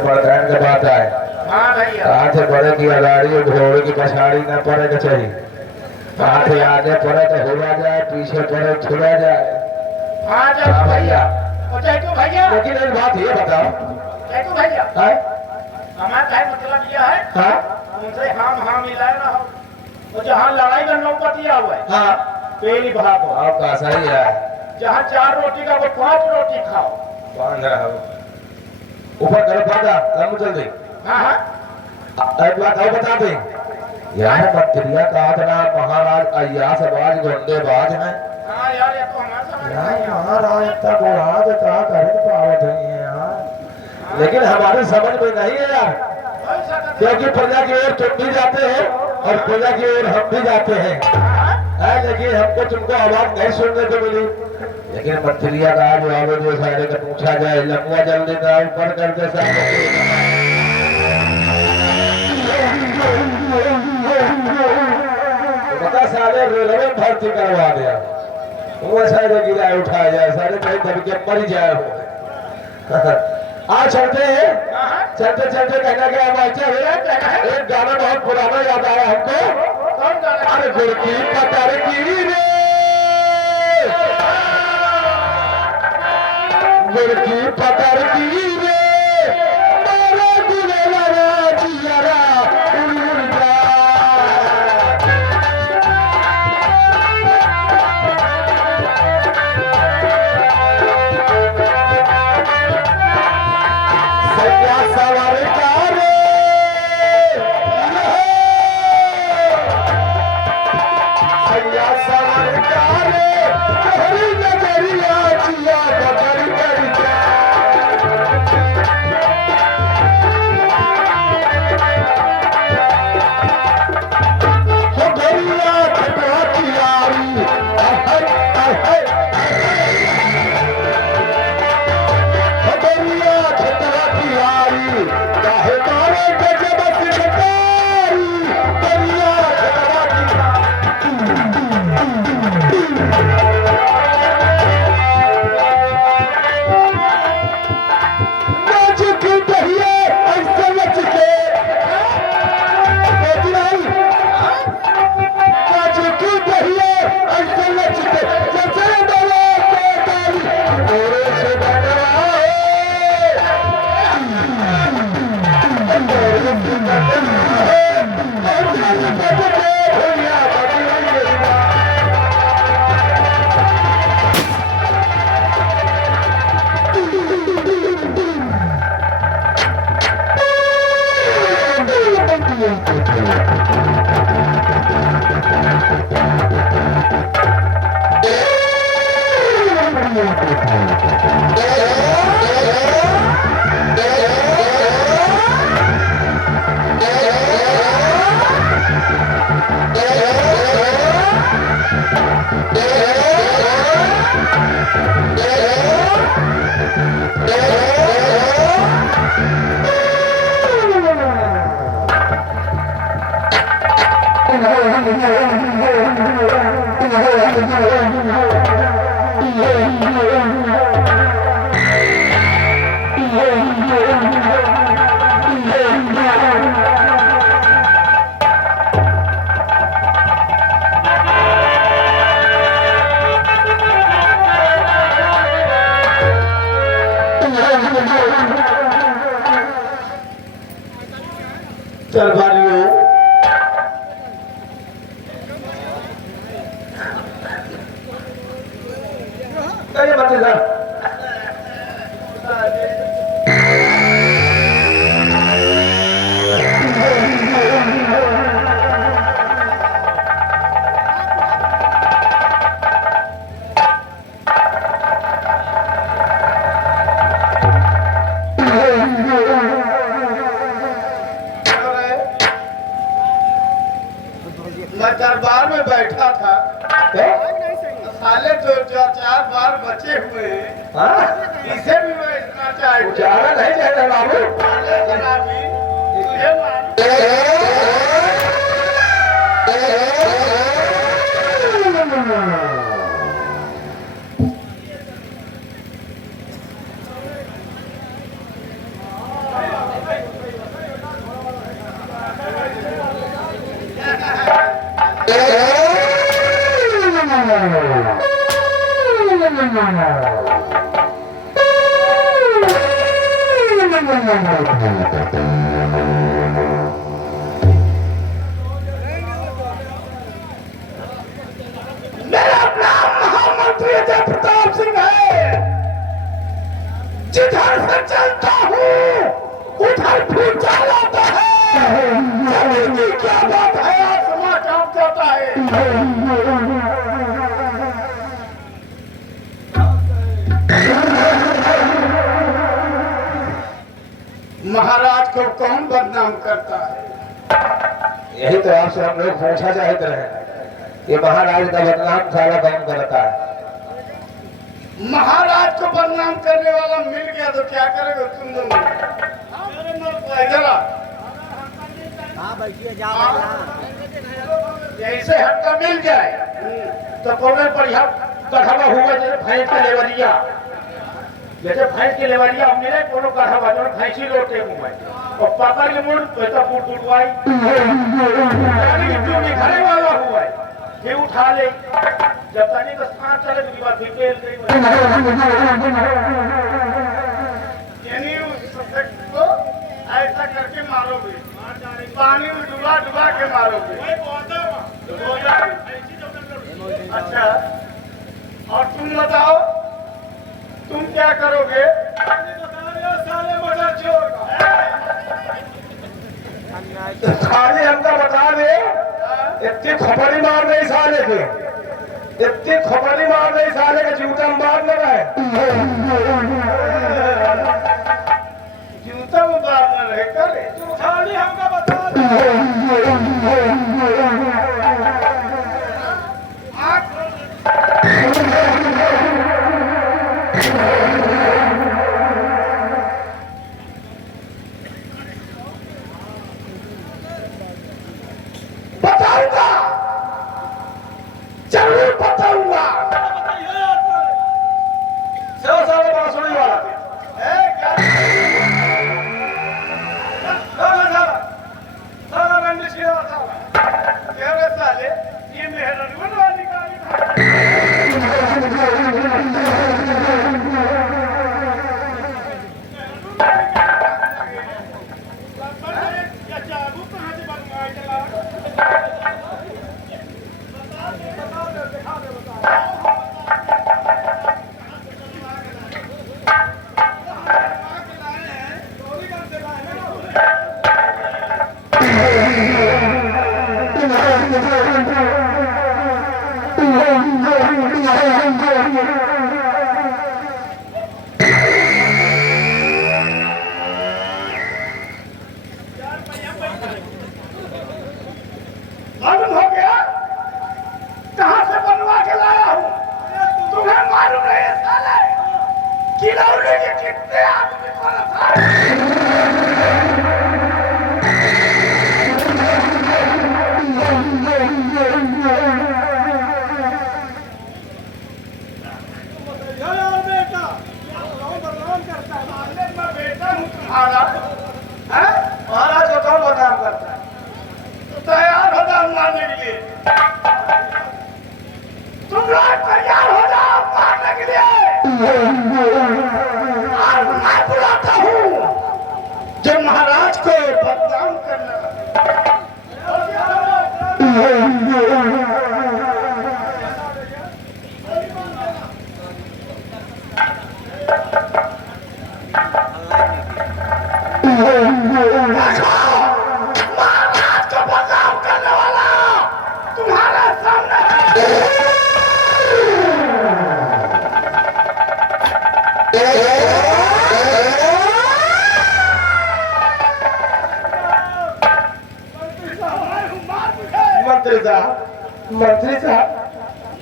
बड़कान के बात आए। हाँ भैया। हाथ पड़े की अगाड़ी घोड़े की पछाड़ी न पड़े के चाहिए। हाथ आगे पड़े तो हुआ जाए, पीछे पड़े छुड़ा जाए। हाँ जय भैया। तो भैया लेकिन एक बात ये बताओ जय भैया है? हमारा क्या मतलब यह है हाँ उनसे हम हाँ मिलाए ना हो तो जहाँ लड़ाई का नौकतिया हुआ है हाँ पेली भाग हो आपका सही है। जहाँ 4 रोटी का वो 5 रोटी खाओ। बांध रहा हो ऊपर करो पादा लंबू चल दे। हाँ हाँ एक बात और बता दे यहाँ मंत्रिया का आदना महाराज अय्यासबाज गोंडेबाज है। हाँ यार ये तो हमारा समझ में नहीं आ महाराज तक राज का कर पावत है यार, लेकिन हमारे समझ में नहीं है यार, रहा। क्योंकि प्रजा की ओर तुम भी जाते हैं और प्रजा की ओर हम भी जाते हैं। लेकिन हमको तुमको आवाज नहीं सुनने को मिली। लेकिन मंत्रिया का आज आवे जो सारे का पूछा जाए लंबुआ जल्दी का ऊपर कर दे बता सारे रेलवे भर्ती करवा दिया वो सारे गिरा उठा जाए सारे कहीं दबके मर जाए हो। आज चलते हैं चलते चलते कहना क्या एक गाना बहुत पुराना याद आया हमको। कौन गाना? अरे गुड़की पतर की रे गुड़की पतर की रे मारे गुलेला जियारा उड़ जा। सैया सवार का रे सैया सवार का रे हरी नजरिया जिया बदल कर जा। हो गरिया खटवा कियारी आहट आहट हो गरिया खटवा कियारी काहे मारे गजब सिकारी गरिया खटवा की नाजुक दहिए ऐसे लचके नाजुक दहिए ऐसे लचके जैसे डरे के डाली गोरे से डराए गोरे से डराए और जान बदले भैया बदलेंगे चल भाइयों अरे बच्चे जा मैं दरबार में बैठा था साले 4 बार बचे हुए हैं। इसे भी मैं इतना चाहिए उजाला नहीं चाहता बाबू साले जनाबी तुझे मालूम मेरा नाम महामंत्री जय प्रताप सिंह है। जिधर से चलता हूँ उधर भूचाल आता है। जमीन की क्या बात है, आसमां कांप जाता है। महाराज को कौन बदनाम करता है? यही तो आपसे हम लोग पूछा चाहते रहे कि महाराज का बदनाम सारा काम करता है। महाराज को बदनाम करने वाला मिल गया तो क्या करेगा तुम लोग? इधर आ। जैसे हट्टा मिल जाए तो कोने पर गढ़वा हुआ जैसे भैंस के लेवरिया, जैसे भैंस के लेवरिया मिले कोनो गढ़वा जो भैंसी लोटे हुए और पकड़ के मुड़ पैसा फूट फुटवाई जो निखरे वाला हुआ है ये उठा ले। जब तक का सांस चले तो बात फेल गई यानी उस सब्जेक्ट को ऐसा करके मारोगे, पानी में डुबा डुबा के मारोगे। अच्छा और तुम बताओ तुम क्या करोगे? साले मटर चोर खाली हमका बता दे, इतनी खपरी मार नहीं साले के, इतनी खपरी मार नहीं साले के जूता मार न रहे। जूता में बात न रहे करे खाली हमका बता दे। बताऊंगा, जरूर बताऊंगा। साले बांसुरी वाला साले ये मेहरा निकाली मालूम हो गया कहां से बनवा के लाया हूं? तुम्हें मालूम नहीं है साले किलौनी के कितने आदमी परेशान। बेटा हूं तुम्हारा, महाराज को कौन बदनाम करता है? तो तैयार हो जाओ मारने के लिए। तुम लोग तैयार हो जाओ मारने के लिए। आज मैं बुलाता हूँ जो महाराज को बदनाम करना। महाराज को बदनाम करने वाला तुम्हारे सामने है। मंत्री साहब,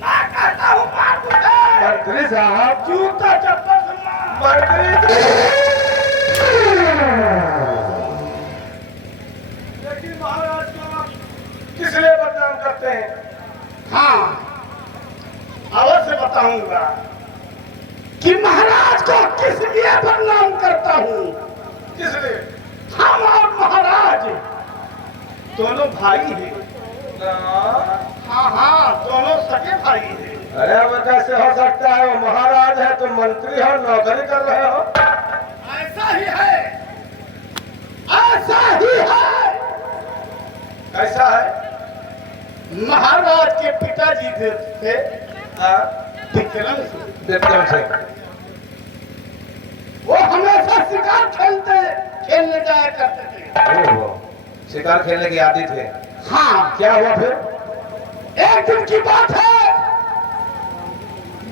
मैं कहता हूँ मार मुझे। मंत्री साहब, जूता चप्पल से मार। मंत्री लेकिन महाराज को किस लिए बदनाम करते हैं? हाँ अवश्य बताऊंगा कि महाराज को किस लिए बदनाम करता हूँ। किस लिए? हम और महाराज दोनों भाई हैं। ना हाँ हाँ दोनों सगे भाई हैं। अरे अब कैसे हो सकता है? वो महाराज है, तुम मंत्री हो, नौकरी कर रहे हो। ऐसा ही है, ऐसा ही है। कैसा है? महाराज के पिताजी थे हाँ, विक्रम सिंह। विक्रम सिंह। वो हमेशा शिकार खेलने जाया करते थे। ओहो, शिकार खेलने की आदि थे। हाँ, क्या हुआ फिर? एक दिन की बात है,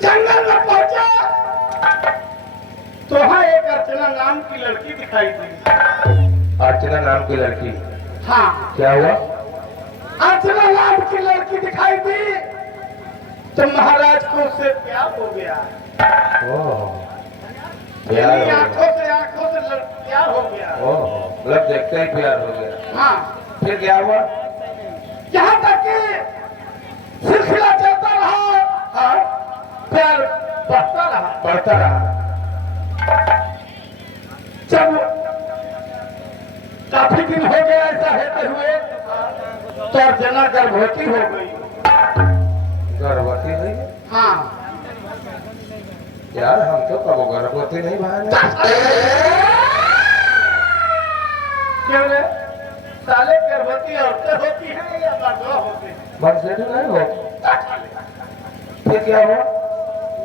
जंगल में पहुंचा तो वहां एक अर्चना नाम की लड़की दिखाई दी। अर्चना नाम की लड़की? हाँ, क्या हुआ? अर्चना नाम की लड़की दिखाई दी तो महाराज को उससे प्यार हो गया। ओह, प्यार हो गया। आंखों से प्यार हो गया। ओह, मतलब देखते ही प्यार हो गया। हाँ, फिर क्या हुआ? यहाँ तक कि सिलसिला चलता रहा। हाँ, प्यार बढ़ता रहा। बढ़ता रहा। जब काफी दिन हो गया ऐसा होते हुए तो अर्चना गर्भवती हो गई। गर्भवती हुई? हाँ, यार हम तो कब गर्भवती नहीं भाई। क्यों रे? साले गर्भवती औरतें होती हैं या मर्दवा होते हैं? मर्द से नहीं हो। फिर क्या हुआ?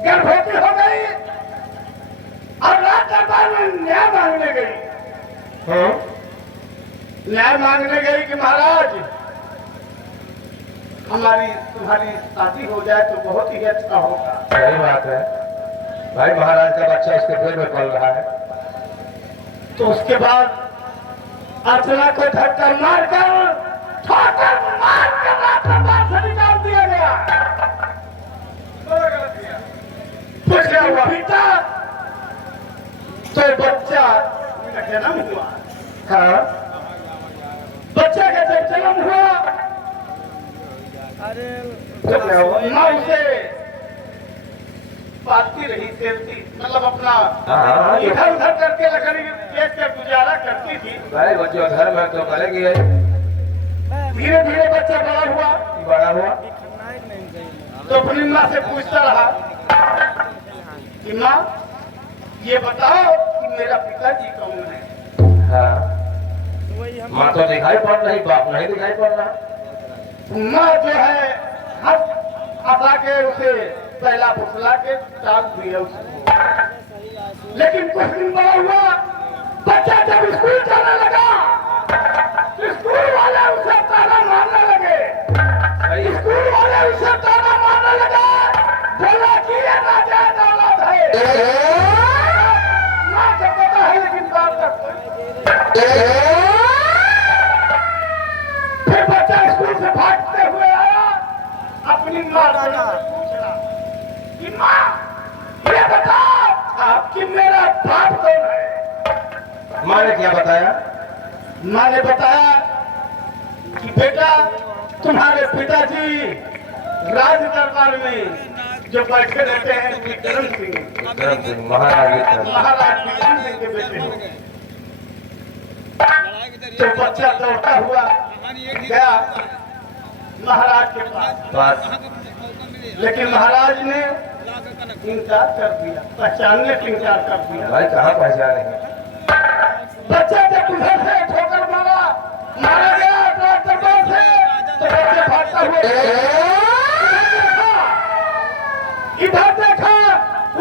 गर्भवती हो गई और रात दरबार में न्याय मांगने गई। हाँ? न्याय मांगने गई कि महाराज तुम्हारी शादी हो जाए तो बहुत ही अच्छा होगा। सही बात है भाई, महाराज का बच्चा इसके पेट में पल रहा है। तो उसके बाद अर्चना को धक्का मारकर ठोकर मारकर रात दरबार से निकाल दिया गया। कुछ क्या हुआ बेटा? तो बच्चा का जन्म हुआ। हाँ? बच्चा का जब जन्म हुआ तो क्या हुआ? माँ उसे पालती रही, सेवती, मतलब अपना हाँ, इधर उधर करके लकड़ी बेच कर गुजारा करती थी। भाई बच्चों घर में तो करेगी। धीरे धीरे बच्चा बड़ा हुआ। बड़ा हुआ तो अपनी माँ से पूछता रहा कि माँ ये बताओ कि मेरा पिताजी कौन है? हाँ। माँ तो दिखाई पड़ रही, बाप नहीं दिखाई पड़ रहा। माँ जो है हंस हंसा के उसे पहला फुसला के टाल दिया उसको। लेकिन कुछ दिन बड़ा हुआ, बच्चा जब स्कूल जाने लगा स्कूल वाले उसे ताना मारने लगे। स्कूल वाले उसे ताना मारने लगे, बोला कि ये नाजायज औलाद है। माँ को पता है लेकिन बाप का फिर बच्चा स्कूल से भागते हुए आया, अपनी माँ से पूछा कि माँ ये बताओ आपकी मेरा बाप कौन है? माँ ने क्या बताया? माँ ने बताया कि बेटा तुम्हारे पिताजी राज दरबार में जो बैठे रहते हैं विक्रम सिंह, महाराज विक्रम। महाराज विक्रम सिंह के बेटे हैं। तो बच्चा दौड़ता हुआ गया महाराज के पास, लेकिन महाराज ने इनकार कर दिया, पहचानने से इनकार कर दिया। भाई कहाँ पहचानेंगे? बच्चा जब उधर से ठोकर मारा गया राज दरबार से, तो बच्चे भागता हुआ इधर देखा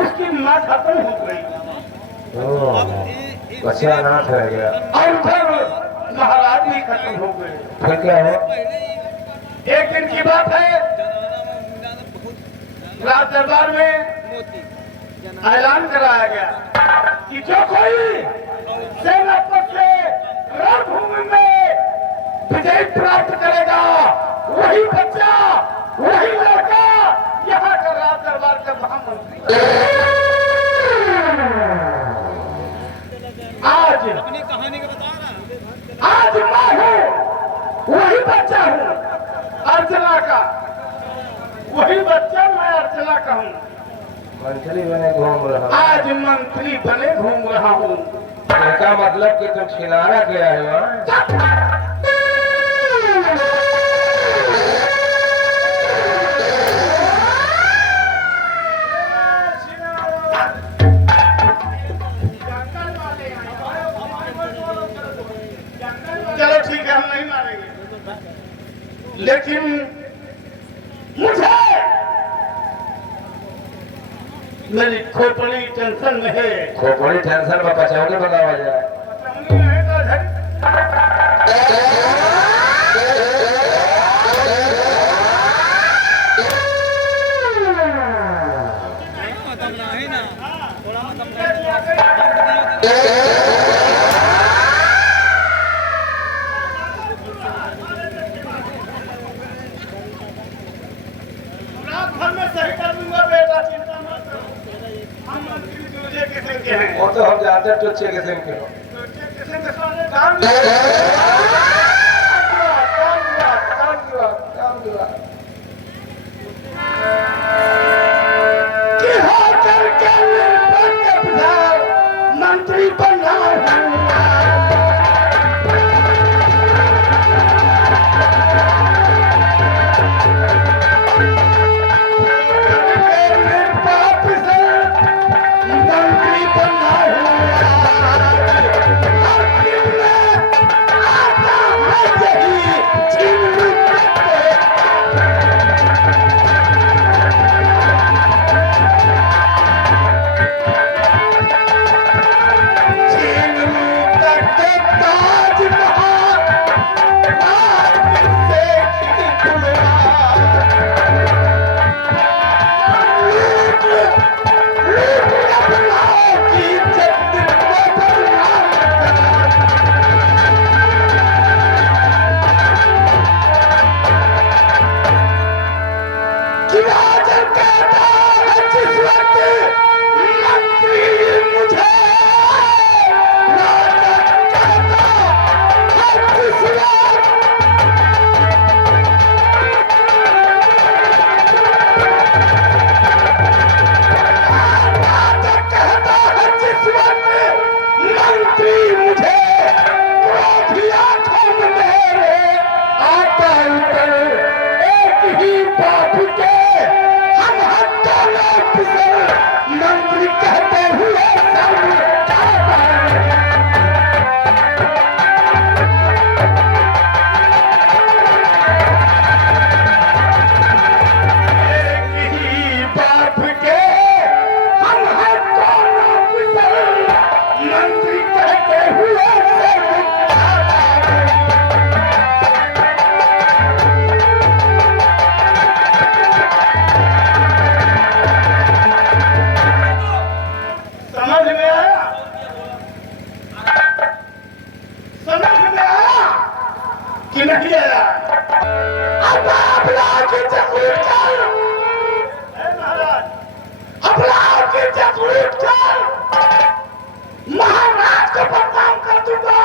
उसकी माँ खत्म हो गई बच्चा अनाथ रह गया। और उधर महाराज भी खत्म हो गए। फिर क्या हुआ? एक दिन की बात है, राज दरबार में ऐलान कराया गया कि जो कोई सेनापति से रणभूमि में विजय प्राप्त करेगा वही बच्चा, वही लड़का यहाँ का राज दरबार का महामंत्री। आज मैं हूँ, वही बच्चा हूँ अर्चना का, वही बच्चा मैं अर्चना का हूँ। मंत्री बने घूम रहा। आज मंत्री बने घूम रहा हूँ। इसका मतलब कि तुम किनारा गया है वहाँ? लेकिन मुझे मेरी खोपड़ी टेंशन में है। खोपड़ी टेंशन में बचाओगे बतावा जाए। वो तो हम जानते हैं टुच्चे किस्म के हो। मंत्री बना मंत्री कहते हुए बाप के हम हैं दोनों पितर। मंत्री कहते हुए कि नहीं आया। अब आप लोग की जरूरत कर महाराज, आप की जरूरत कर महाराज को बदनाम कर दूंगा।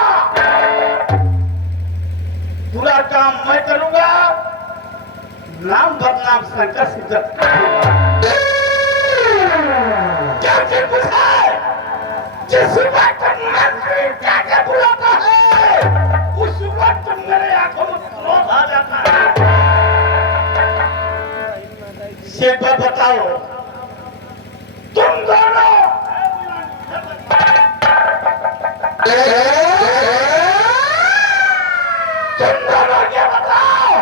पूरा काम मैं करूंगा, नाम बदनाम शंकर सिद्धत कैसे बुझाए। जिस वक्त मंत्री जाके बुलाता है उस वक्त मेरे आंखों में क्रोध आ जाता है। शेखर बताओ, तुम दोनों ये बताओ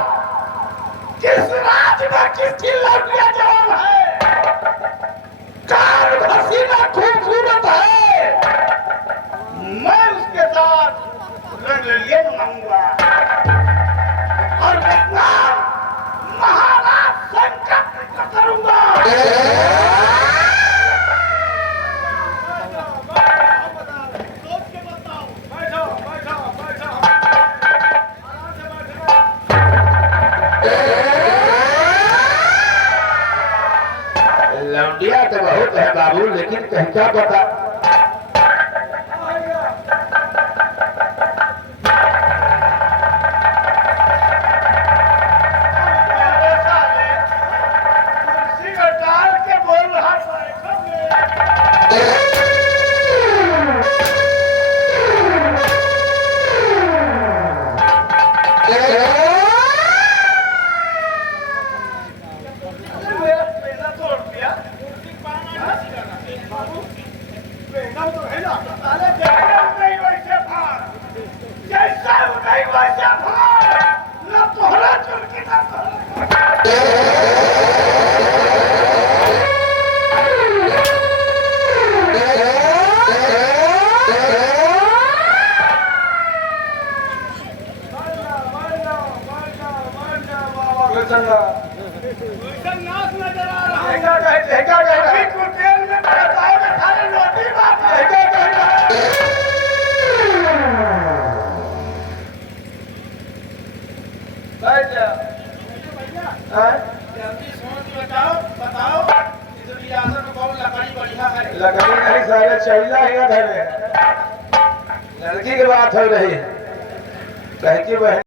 किस राज्य में किसकी लड़कियां जवान है, कान हसीना खूबसूरत है। मैं उसके साथ रंगलिए मांगूंगा और बदनाम महाराज शंकर करूंगा। लौंडिया तो बहुत है बाबू, लेकिन कहीं क्या पता। जैसा नहीं वैसा भाई न तोहरा चुनकी कैसन लगा देखा कह तेल में बताओ कि खाली रोटी बात बैठ जा लकड़ी नहीं सारे चैला ही घर में लड़की की बात हो रही है कह की बहन